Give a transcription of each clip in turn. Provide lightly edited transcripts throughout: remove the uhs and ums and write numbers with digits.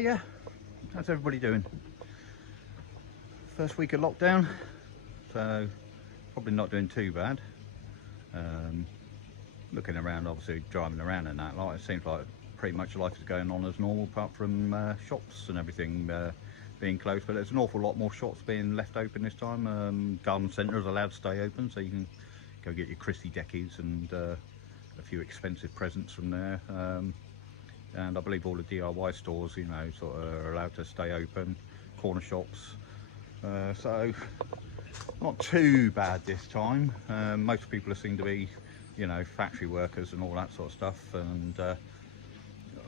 Yeah, how's everybody doing? First week of lockdown, so probably not doing too bad. Looking around, obviously driving around and that, like it seems like pretty much life is going on as normal, apart from shops and everything being closed. But there's an awful lot more shops being left open this time. Garden centres allowed to stay open, so you can go get your Christy Deckies and a few expensive presents from there. And I believe all the DIY stores, you know, sort of are allowed to stay open, corner shops. So not too bad this time. Most people seem to be, you know, factory workers and all that sort of stuff, and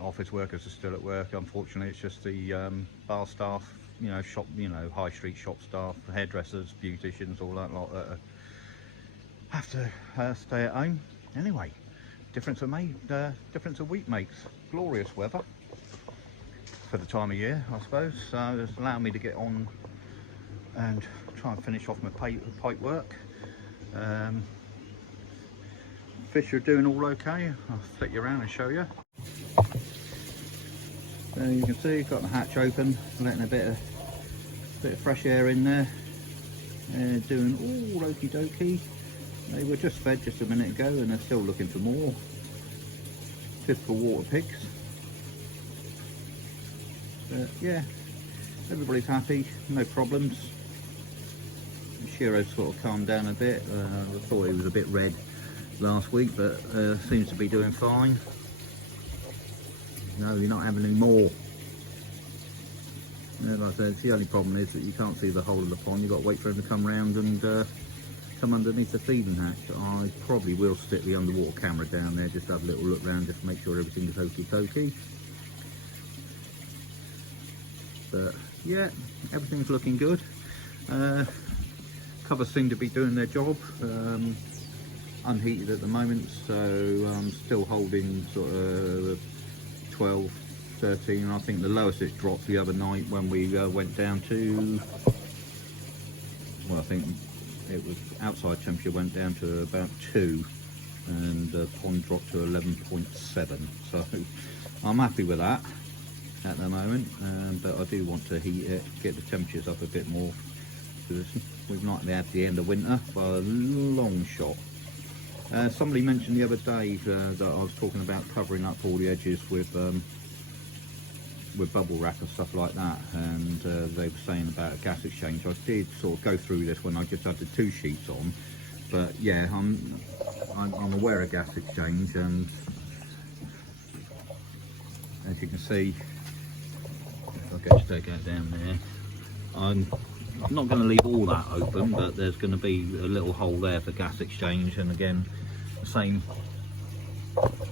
office workers are still at work. Unfortunately, it's just the bar staff, you know, shop, you know, high street shop staff, hairdressers, beauticians, all that lot that have to stay at home. Anyway, difference a week makes. Glorious weather for the time of year, I suppose. So it's allowed me to get on and try and finish off my pipe work. Fish are doing all okay. I'll flick you around and show you. There you can see, got the hatch open, letting a bit of fresh air in there. They're doing all okie dokie. They were just fed just a minute ago and they're still looking for more. Typical water pigs. But yeah, everybody's happy, no problems. Shiro's sort of calmed down a bit. I thought he was a bit red last week, but seems to be doing fine. No, you're not having any more. Yeah, like I said, the only problem is that you can't see the whole of the pond. You've got to wait for him to come round and come underneath the feeding hatch. I probably will stick the underwater camera down there, just have a little look around, just to make sure everything is okie dokie. But yeah, everything's looking good. Covers seem to be doing their job. Unheated at the moment, so I'm still holding sort of 12, 13. I think the lowest it dropped the other night when we went down to, well, I think it was outside temperature went down to about 2 and the pond dropped to 11.7, so I'm happy with that at the moment. But I do want to heat it, get the temperatures up a bit more, because we've not had the end of winter by a long shot. Somebody mentioned the other day that I was talking about covering up all the edges with bubble wrap and stuff like that, and they were saying about a gas exchange. I did sort of go through this when I just had the 2 sheets on, but yeah, I'm aware of gas exchange, and as you can see, if I go stake out down there, I'm not going to leave all that open, but there's going to be a little hole there for gas exchange, and again the same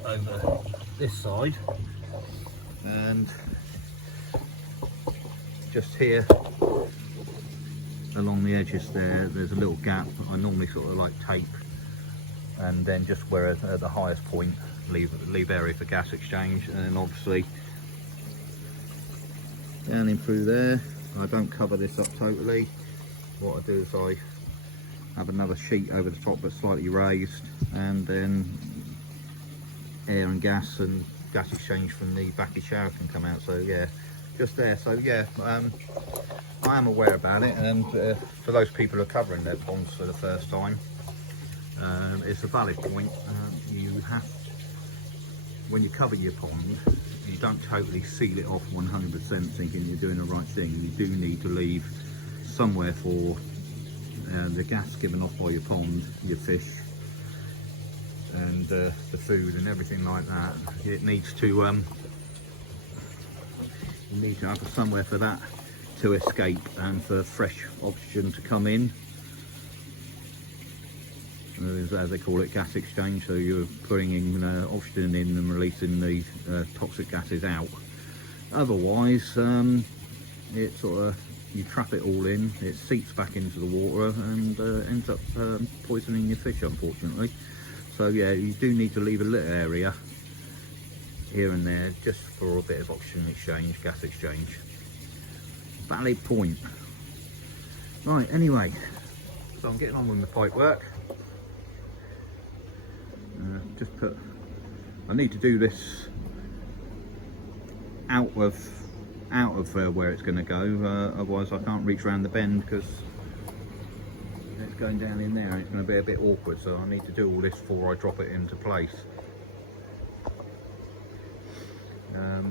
over this side, and just here along the edges there's a little gap. I normally sort of like tape, and then just where at the highest point leave area for gas exchange, and then obviously down in through there. I don't cover this up totally. What I do is I have another sheet over the top but slightly raised, and then air and gas exchange from the backy shower can come out. So yeah, just there. So yeah, I am aware about it, and for those people who are covering their ponds for the first time, it's a valid point. You have, when you cover your pond, you don't totally seal it off 100% thinking you're doing the right thing. You do need to leave somewhere for the gas given off by your pond, your fish, and the food and everything like that. It needs to, you need to have somewhere for that to escape and for fresh oxygen to come in. As they call it, gas exchange. So you're putting in oxygen in and releasing the toxic gases out. Otherwise, it sort of, you trap it all in, it seeps back into the water and ends up poisoning your fish, unfortunately. So yeah, you do need to leave a little area here and there just for a bit of oxygen exchange, gas exchange. Valid point. Right, anyway, so I'm getting on with the pipe work. I need to do this out of out of where it's going to go, otherwise I can't reach around the bend because it's going down in there and it's going to be a bit awkward, so I need to do all this before I drop it into place.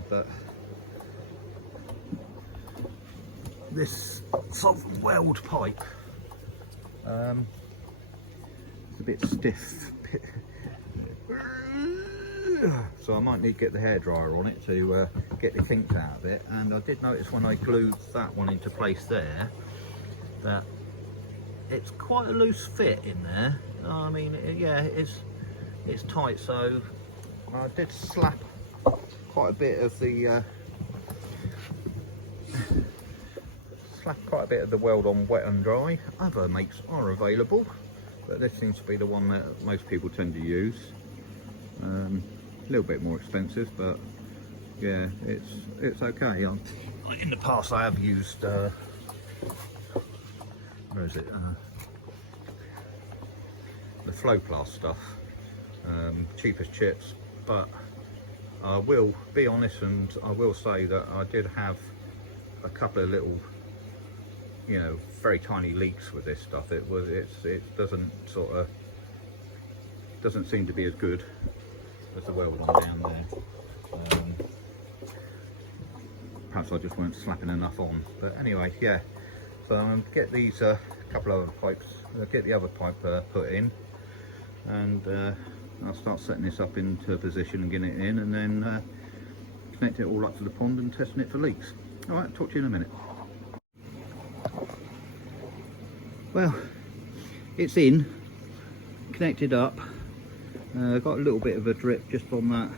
But this sort of weld pipe, it's a bit stiff, so I might need to get the hairdryer on it to get the kinks out of it. And I did notice when I glued that one into place there that it's quite a loose fit in there. I mean, yeah, it's tight, so I did slap quite a bit of the weld on wet and dry. Other makes are available, but this seems to be the one that most people tend to use. A little bit more expensive, but yeah, it's okay. In the past I have used where is it, the Flowplast stuff, cheap as chips, but I will be honest and I will say that I did have a couple of little, you know, very tiny leaks with this stuff. It doesn't seem to be as good as the weld on down there. Perhaps I just weren't slapping enough on, but anyway, yeah. So I'll get these couple of other pipes, get the other pipe put in, and I'll start setting this up into a position and getting it in, and then connect it all up to the pond and testing it for leaks. Alright, talk to you in a minute. Well, it's in, connected up, got a little bit of a drip just on that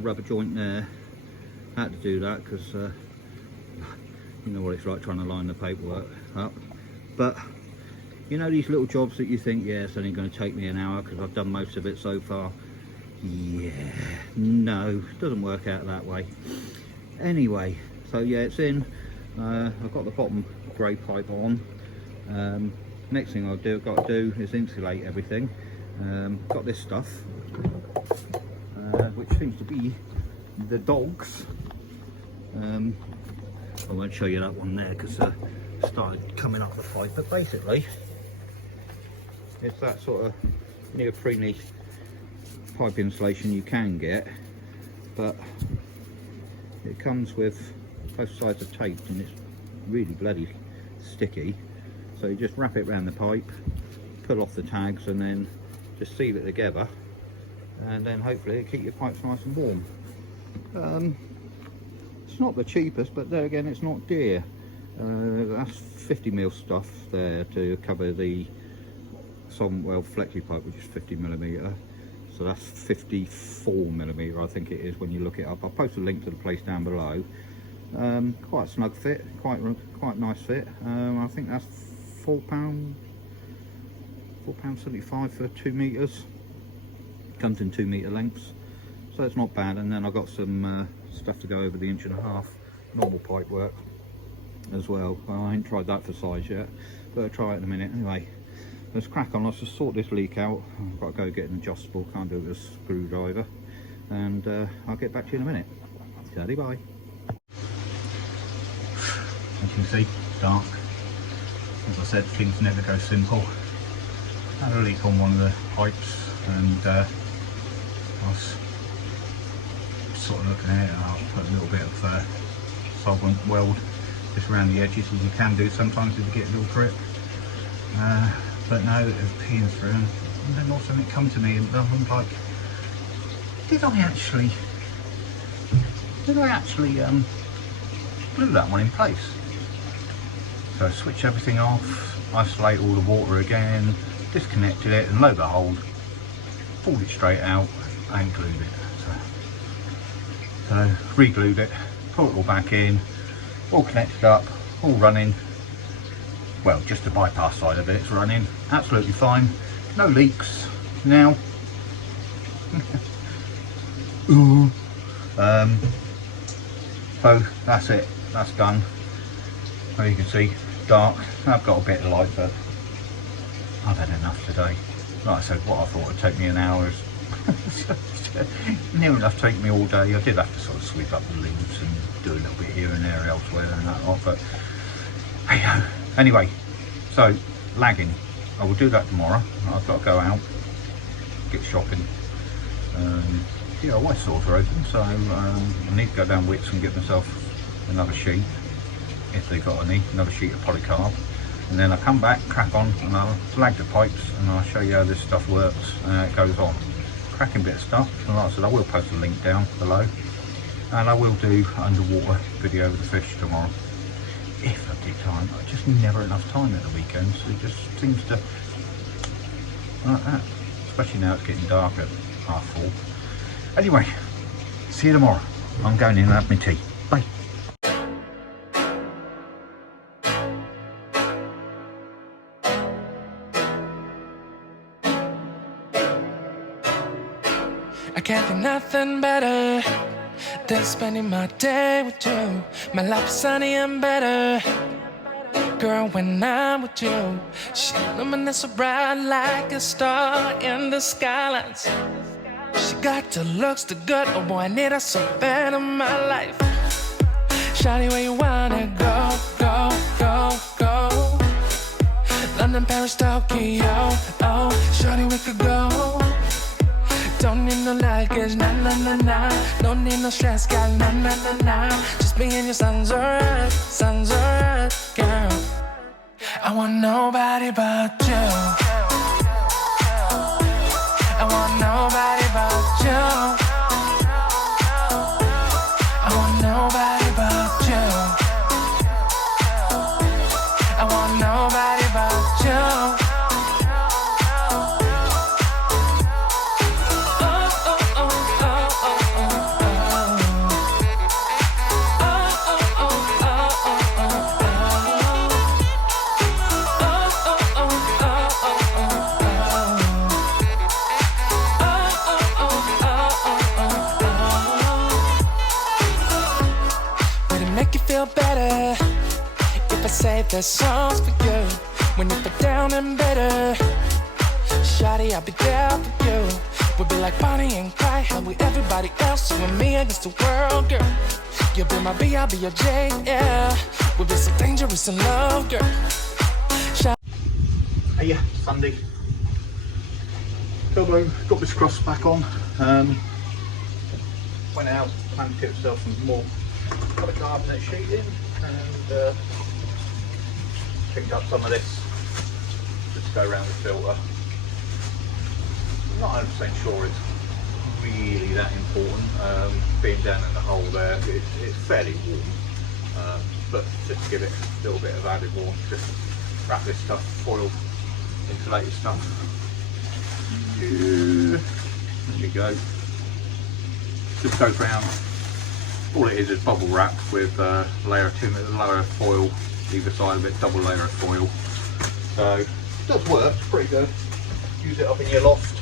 rubber joint there. Had to do that because you know what it's like trying to line the paperwork up. But you know these little jobs that you think, yeah, it's only going to take me an hour because I've done most of it so far. Yeah, no, it doesn't work out that way. Anyway, so yeah, it's in. I've got the bottom grey pipe on. Next thing I've got to do is insulate everything. Got this stuff, which seems to be the dogs. I won't show you that one there because it started coming up the pipe, but basically it's that sort of neoprene pipe insulation you can get, but it comes with both sides are taped and it's really bloody sticky, so you just wrap it around the pipe, pull off the tags, and then just seal it together, and then hopefully it'll keep your pipes nice and warm. It's not the cheapest, but there again, it's not dear. That's 50mm stuff there to cover the Somwell flexi pipe, which is 50mm. So that's 54mm, I think it is when you look it up. I'll post a link to the place down below. Quite a snug fit, quite nice fit. I think that's £4.75 for 2 meters. Comes in 2 meter lengths, so it's not bad. And then I've got some stuff to go over the 1.5" normal pipe work as well. I ain't tried that for size yet, but I'll try it in a minute. Anyway, let's crack on. Let's just sort this leak out. I've got to go get an adjustable, can't do it with a screwdriver, and I'll get back to you in a minute. Daddy, bye. As you can see, it's dark. As I said, things never go simple. I had a leak on one of the pipes, and I was sort of looking at it, and I'll put a little bit of solvent weld just around the edges, as you can do sometimes if you get a little drip. But no, it was peeing through, and then all of a sudden it come to me, and I'm like, did I actually glue that one in place? So I switched everything off, isolate all the water again, disconnected it, and lo and behold, pulled it straight out and glued it. So re-glued it, put it all back in, all connected up, all running. Well, just the bypass side of it's running absolutely fine, no leaks now. Ooh. So that's it, that's done. As you can see, dark. I've got a bit of light, but I've had enough today. Like I said, what I thought would take me an hour is near enough take me all day. I did have to sort of sweep up the leaves and do a little bit here and there elsewhere and that lot, but hey, anyway, so lagging, I will do that tomorrow. I've got to go out, get shopping. Yeah, white stores are open, so I need to go down Wickes and get myself another sheet, if they've got any, another sheet of polycarb, and then I'll come back, crack on, and I'll slag the pipes, and I'll show you how this stuff works and how it goes on. Cracking bit of stuff, and like I said, I will post a link down below, and I will do underwater video of the fish tomorrow, if I get time. I just never enough time at the weekends. It just seems to, like that, especially now it's getting dark at 4:30. Anyway, see you tomorrow. I'm going in and have my tea. Bye. I can't think nothing better than spending my day with you. My life is sunny and better, girl, when I'm with you. She illuminates so bright like a star in the skylines. She got the looks, the good, oh boy, I need her so bad in my life. Shawty, where you wanna go, go, go, go? London, Paris, Tokyo, oh, shawty, we could go. Don't need no luggage, nah, nah, nah, nah. Don't need no stress, girl, nah, nah, nah, nah. Just me and your sun's alright, girl. I want nobody but you. I want nobody but you. I want nobody but you. I want nobody but you. Better if I say the songs for you when you feel down and bitter. Shawty, I'll be there for you. We'll be like Bonnie and Clyde, how we everybody else, you and me against the world, girl. You'll be my B, I'll be your J, yeah. We'll be so dangerous in love, girl. Hey, yeah, Sunday. Elbow, got this cross back on. Went out, planned to get myself some more polycarbonate sheeting, and picked up some of this just to go around the filter. I'm not 100% sure it's really that important, being down in the hole there. It's fairly warm, but just to give it a little bit of added warmth, just wrap this stuff, foil, insulated stuff. There you go. Just goes round. All it is bubble wrap with a layer of foil either side of it, double layer of foil. So it does work, it's pretty good. Use it up in your loft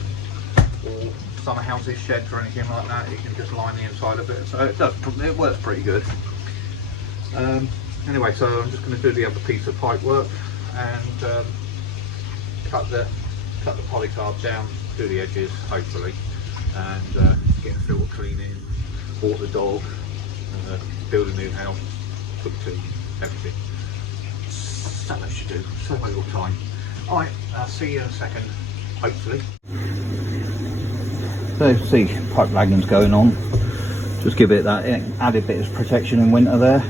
or summer houses, sheds or anything like that. You can just line the inside of it. So it works pretty good. Anyway, so I'm just going to do the other piece of pipe work and cut the polycarb down, do the edges hopefully, and get the filter clean in, walk the dog. Build a new house, cook tea, everything. So much to do, so little time. Alright, I'll see you in a second, hopefully. So see, pipe lagging's going on. Just give it that added bit of protection in winter there.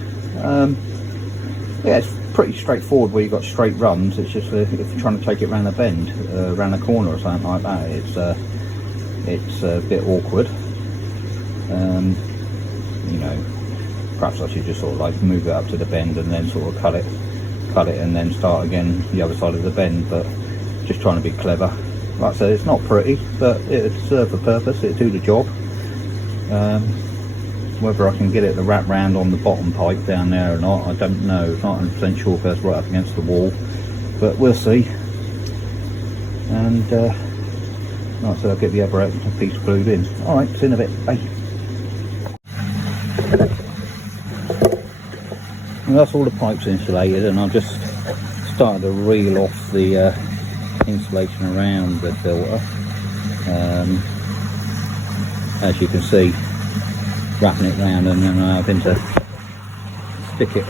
Yeah, it's pretty straightforward where you've got straight runs. It's just if you're trying to take it around a bend, around a corner or something like that, it's a bit awkward. You know, perhaps I should just sort of like move it up to the bend and then sort of cut it and then start again the other side of the bend, but just trying to be clever. Like I said, it's not pretty, but it'd serve a purpose, it'd do the job. Whether I can get it to wrap round on the bottom pipe down there or not, I don't know. It's not 100% sure if that's right up against the wall, but we'll see. And like I said, I'll get the other piece glued in. Alright, see you in a bit, bye. And that's all the pipes insulated, and I've just started to reel off the insulation around the filter. As you can see, wrapping it round and then having to stick it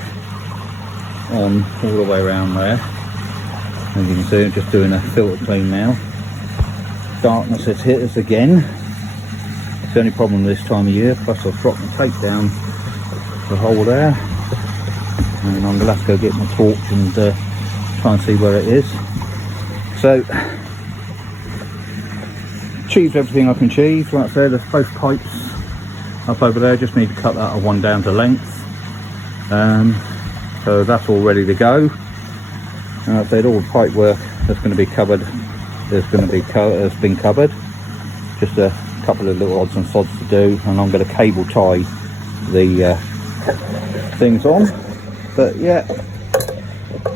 on all the way around there. As you can see, I'm just doing a filter clean now. Darkness has hit us again. It's the only problem this time of year, plus I've dropped the tape down the hole there, and I'm going to have to go get my torch and try and see where it is. So, achieved everything I can achieve. Like I said, there's both pipes up over there, just need to cut that one down to length. So that's all ready to go. And like I said, all the pipe work that's going to be covered has been covered. Just a couple of little odds and sods to do, and I'm going to cable tie the things on. But yeah,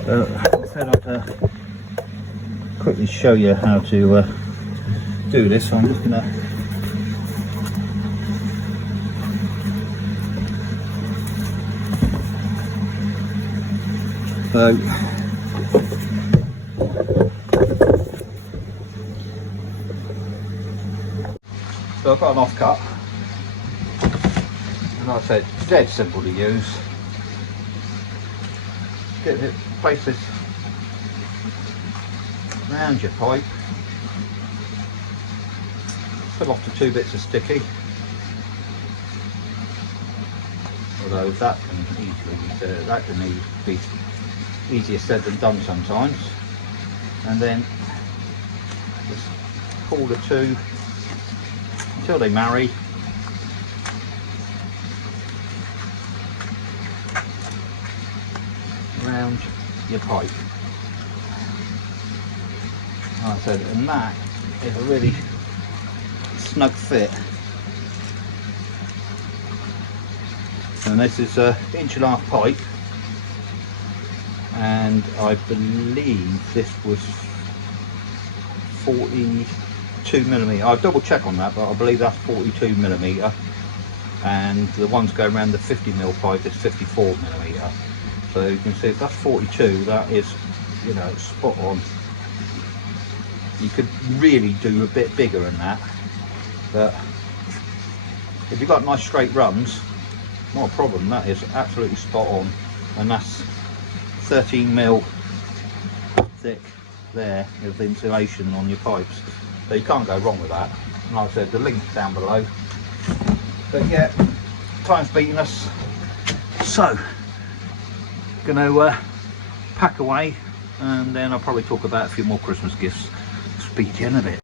I said I'd quickly show you how to do this. So I'm just going to So I've got an off cut, and like I said, it's dead simple to use. Get it, place this around your pipe, fill off the 2 bits of sticky, although that can be easier said than done sometimes. And then just pull the 2 until they marry. Around your pipe. Like I said, and that is a really snug fit. And this is an 1.5 inch pipe, and I believe this was 42mm. I'll double check on that, but I believe that's 42mm, and the ones going around the 50mm pipe is 54mm. So you can see if that's 42, that is, you know, spot on. You could really do a bit bigger than that, but if you've got nice straight runs, not a problem. That is absolutely spot on, and that's 13mm thick there of insulation on your pipes, so you can't go wrong with that. And like I said, the link's down below. But yeah, time's beating us, so gonna pack away, and then I'll probably talk about a few more Christmas gifts. Speak to you in a bit.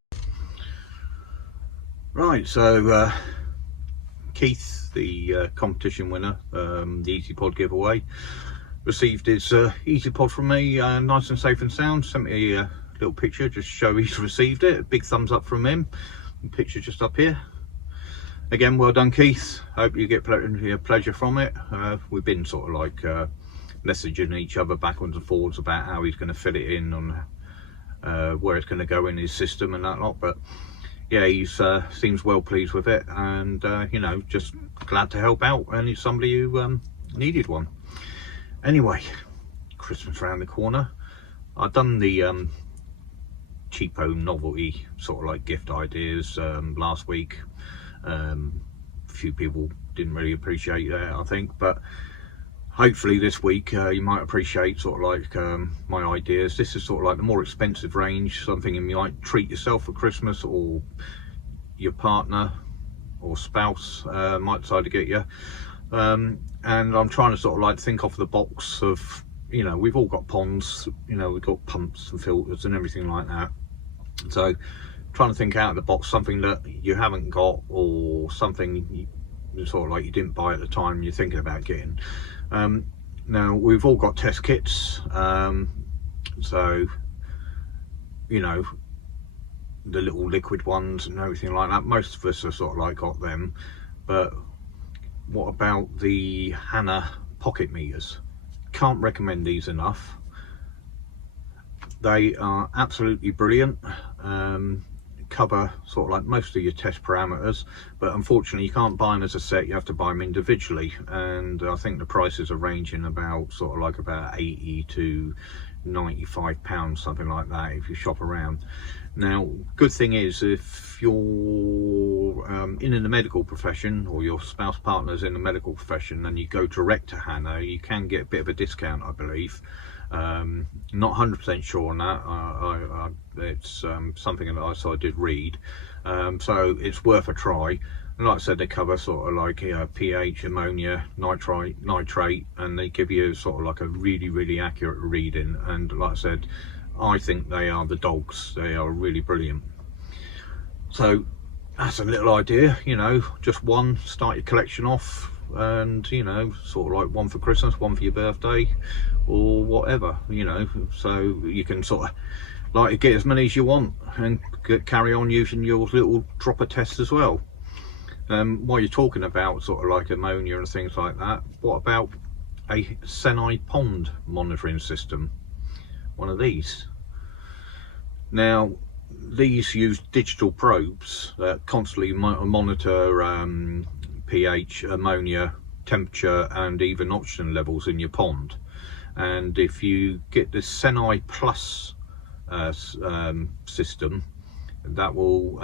Right, so Keith, the competition winner, the Easy Pod giveaway, received his Easy Pod from me, nice and safe and sound. Sent me a little picture just to show he's received it. A big thumbs up from him. Picture just up here. Again, well done, Keith. Hope you get pleasure from it. We've been sort of like messaging each other backwards and forwards about how he's going to fit it in, on where it's going to go in his system and that lot. But yeah, he's seems well pleased with it, and you know, just glad to help out, and he's somebody who needed one. Anyway, Christmas around the corner. I've done the cheapo novelty sort of like gift ideas last week. A few people didn't really appreciate that, I think, but hopefully this week you might appreciate sort of like my ideas. This is sort of like the more expensive range, something you might treat yourself for Christmas, or your partner or spouse might decide to get you. And I'm trying to sort of like think off the box of, you know, we've all got ponds, you know, we've got pumps and filters and everything like that. So trying to think out of the box, something that you haven't got, or something you sort of like you didn't buy at the time you're thinking about getting. Now we've all got test kits, so you know, the little liquid ones and everything like that, most of us have sort of like got them. But what about the Hannah pocket meters? Can't recommend these enough. They are absolutely brilliant. Cover sort of like most of your test parameters, but unfortunately you can't buy them as a set, you have to buy them individually, and I think the prices are ranging about sort of like about 80 to 95 pounds, something like that, if you shop around. Now, good thing is, if you're you're in the medical profession, or your spouse partner's in the medical profession, and you go direct to Hannah, you can get a bit of a discount, I believe. Not 100% sure on that. It's something that I did read, so it's worth a try. And like I said, they cover sort of like pH, ammonia, nitrate, and they give you sort of like a really accurate reading. And like I said, I think they are the dogs. They are really brilliant. So that's a little idea, you know, just one, start your collection off, and you know, sort of like one for Christmas, one for your birthday, or whatever, you know, so you can sort of like get as many as you want and carry on using your little dropper test as well. While you're talking about sort of like ammonia and things like that, what about a Senai pond monitoring system? One of these. Now these use digital probes that constantly monitor pH, ammonia, temperature, and even oxygen levels in your pond. And if you get the Senai Plus system, that will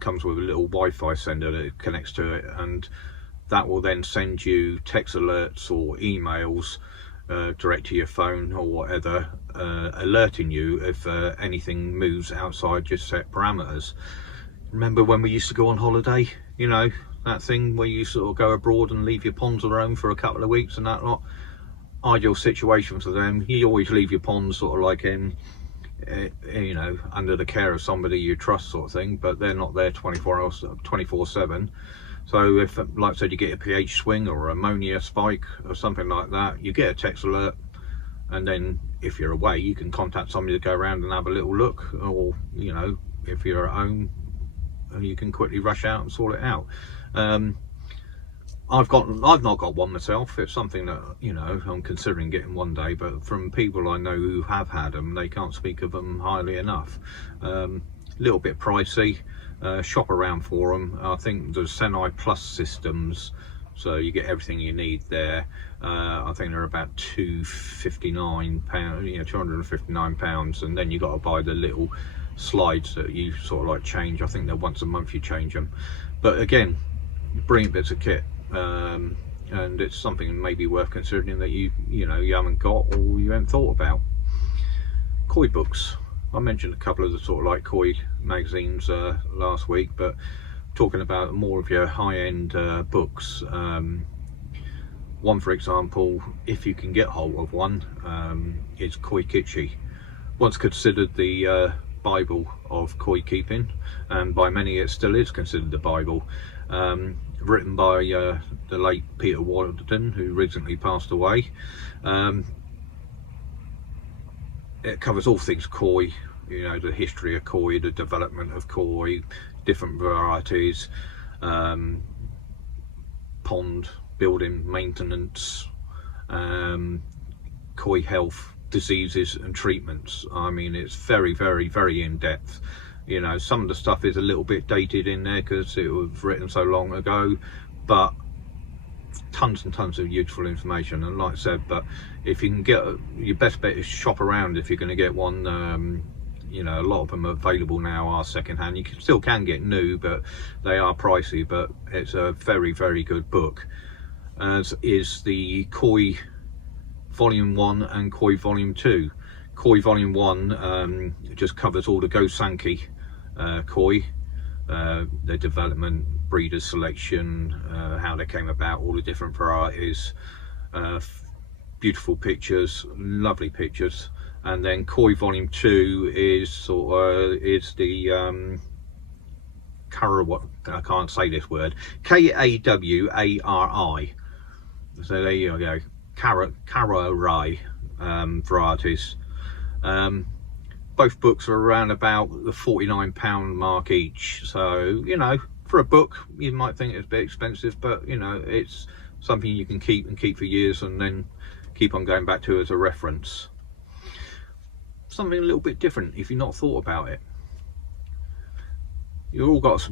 comes with a little Wi-Fi sender that connects to it, and that will then send you text alerts or emails direct to your phone or whatever, alerting you if anything moves outside your set parameters. Remember when we used to go on holiday, you know, that thing where you sort of go abroad and leave your ponds alone for a couple of weeks and that lot? Ideal situation for them. You always leave your ponds sort of like in you know, under the care of somebody you trust, sort of thing, but they're not there 24/7. So if, like I said, you get a pH swing or ammonia spike or something like that, you get a text alert, and then if you're away, you can contact somebody to go around and have a little look, or you know, if you're at home, you can quickly rush out and sort it out. I've not got one myself. It's something that, you know, I'm considering getting one day, but from people I know who have had them, they can't speak of them highly enough. Little bit pricey. Shop around for them. I think the Senai Plus systems, so you get everything you need there. I think they're about £259, you know, £259, and then you got to buy the little slides that you sort of like change. I think they're once a month you change them. But again, brilliant bits of kit, and it's something maybe worth considering that you know you haven't got or you haven't thought about. Koi books. I mentioned a couple of the sort of like koi magazines last week, but talking about more of your high-end books. One, for example, if you can get hold of one, is Koi Kichi. Once considered the Bible of koi keeping, and by many it still is considered the Bible. Written by the late Peter Warden, who recently passed away. It covers all things koi, you know, the history of koi, the development of koi, different varieties, pond building, maintenance, koi health, diseases and treatments. I mean, it's very in depth. You know, some of the stuff is a little bit dated in there because it was written so long ago, but tons and tons of useful information. And like I said, but if you can get, your best bet is shop around if you're going to get one. You know, a lot of them available now are second hand. You still can get new, but they are pricey, but it's a very good book, as is the Koi Volume 1 and Koi Volume 2. Koi Volume 1 just covers all the Gosanki koi, their development, breeder selection, how they came about, all the different varieties, beautiful pictures, lovely pictures. And then Koi Volume 2 is sort of is the I can't say this word, Kawari. So there you go, Kawari varieties. Both books are around about the £49 mark each, so you know, for a book you might think it's a bit expensive, but you know, it's something you can keep for years and then keep on going back to as a reference. Something a little bit different if you've not thought about it. You've all got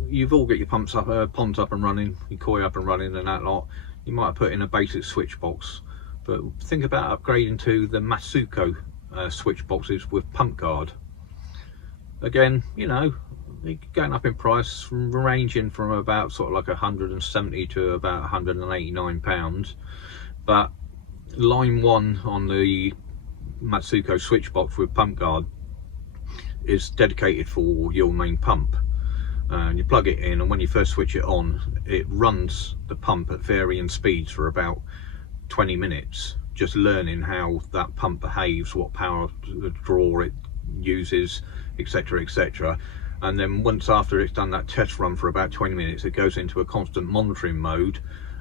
your ponds up and running, your koi up and running and that lot. You might put in a basic switch box, but think about upgrading to the Masuko switch boxes with pump guard. Again, you know, going up in price, ranging from about sort of like 170 to about 189 pounds. But line 1 on the Matsuko switch box with pump guard is dedicated for your main pump, and you plug it in, and when you first switch it on, it runs the pump at varying speeds for about 20 minutes, just learning how that pump behaves, what power draw it uses, etc, etc. And then once after it's done that test run for about 20 minutes, it goes into a constant monitoring mode,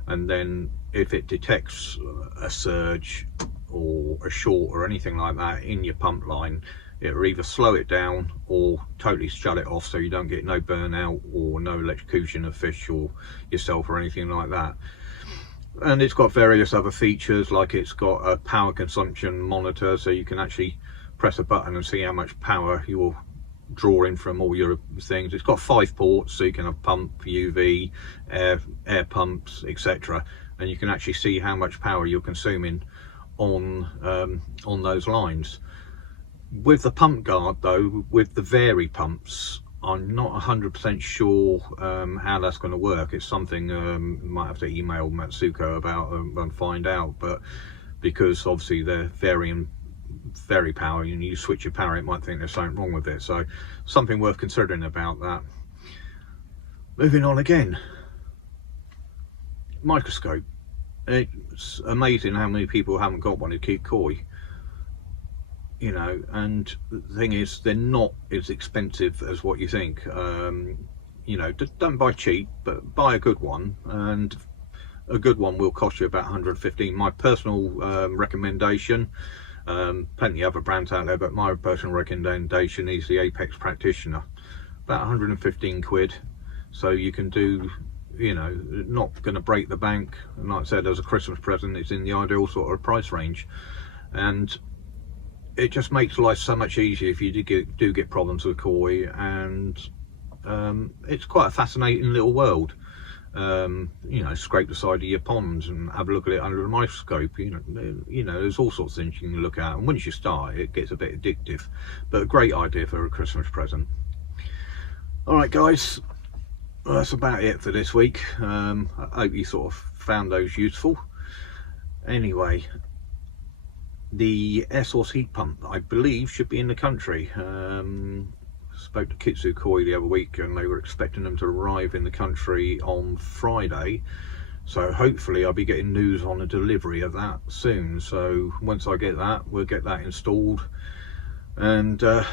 and then if it detects a surge or a short or anything like that in your pump line, it will either slow it down or totally shut it off, so you don't get no burnout or no electrocution of fish or yourself or anything like that. And it's got various other features, like it's got a power consumption monitor, so you can actually press a button and see how much power you're drawing from all your things. It's got 5 ports, so you can have pump, UV, air pumps, etc, and you can actually see how much power you're consuming on those lines. With the pump guard though, with the vary pumps, I'm not 100% sure how that's going to work. It's something might have to email Matsuko about and find out, but because obviously they're varying vary power, and you switch your power, it might think there's something wrong with it, so something worth considering about that. Moving on again, microscope. It's amazing how many people haven't got one who keep koi, you know, and the thing is, they're not as expensive as what you think. You know, don't buy cheap, but buy a good one, and a good one will cost you about 115. My personal recommendation, plenty of other brands out there, but my personal recommendation is the Apex Practitioner, about 115 quid. So you can do, you know, not going to break the bank, and like I said, as a Christmas present, it's in the ideal sort of price range, and it just makes life so much easier if you do get problems with koi. And it's quite a fascinating little world. You know, scrape the side of your pond and have a look at it under a microscope. You know, there's all sorts of things you can look at, and once you start, it gets a bit addictive, but a great idea for a Christmas present. All right guys, well, that's about it for this week. I hope you sort of found those useful. Anyway, the air source heat pump, I believe, should be in the country. Spoke to Kitsu Koi the other week, and they were expecting them to arrive in the country on Friday, so hopefully I'll be getting news on the delivery of that soon. So once I get that, we'll get that installed, and I'll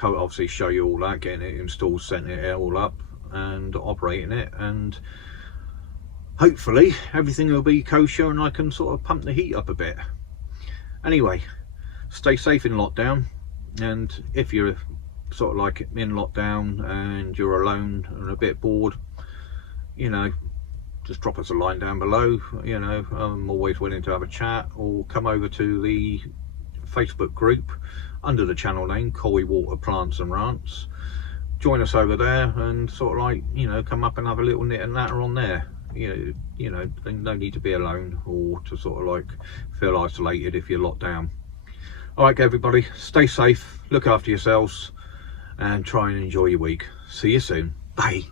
obviously show you all that, getting it installed, setting it all up and operating it, and hopefully everything will be kosher and I can sort of pump the heat up a bit. Anyway, stay safe in lockdown, and if you're sort of like in lockdown and you're alone and a bit bored, you know, just drop us a line down below. You know, I'm always willing to have a chat, or come over to the Facebook group under the channel name Koi Water Plants and Rants. Join us over there and sort of like, you know, come up and have a little knit and natter on there. You know, no need to be alone or to sort of like feel isolated if you're locked down. All right everybody, stay safe, look after yourselves, and try and enjoy your week. See you soon. Bye.